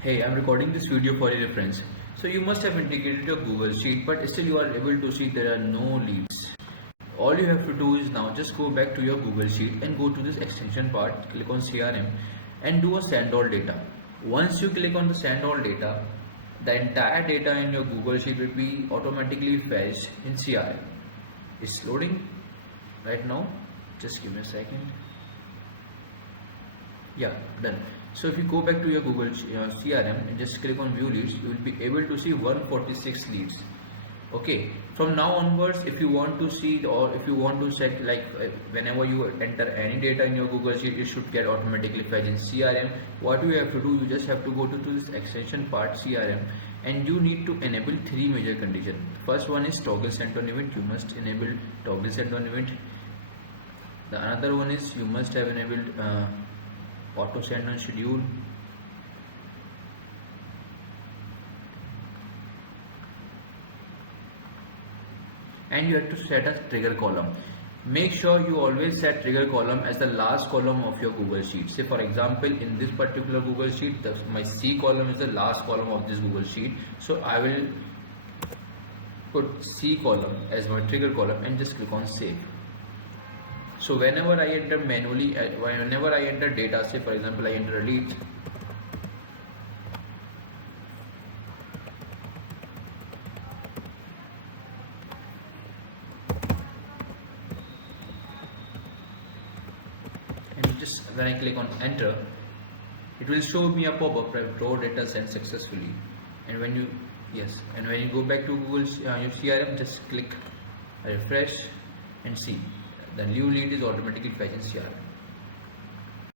Hey, I'm recording this video for your reference. So you must have integrated your Google Sheet, but still you are able to see there are no leads. All you have to do is now just go back to your Google Sheet and go to this extension part, click on CRM and do a send all data. Once you click on the send all data, the entire data in your Google Sheet will be automatically fetched in CRM. It's loading right now. Just give me a second. Yeah, done. So if you go back to your Google CRM and just click on view leads, you will be able to see 146 leads. Okay, from now onwards, if you want to see or if you want to check, like whenever you enter any data in your Google Sheet, it should get automatically fetched in CRM. What you have to do, you just have to go to this extension part CRM and you need to enable three major conditions. First one is toggle send on event. You must enable toggle send on event. The another one is you must have enabled auto send on schedule. And you have to set a trigger column. Make sure you always set trigger column as the last column of your Google Sheet. Say for example, in this particular Google Sheet, my C column is the last column of this Google Sheet. So I will put C column as my trigger column and just click on save. So whenever I enter manually, whenever I enter data, say for example I enter a lead, and just when I click on enter, it will show me a pop-up, raw data sent successfully. And when you when you go back to Google your CRM, just click refresh and see the new lead is automatically fetched in CRM.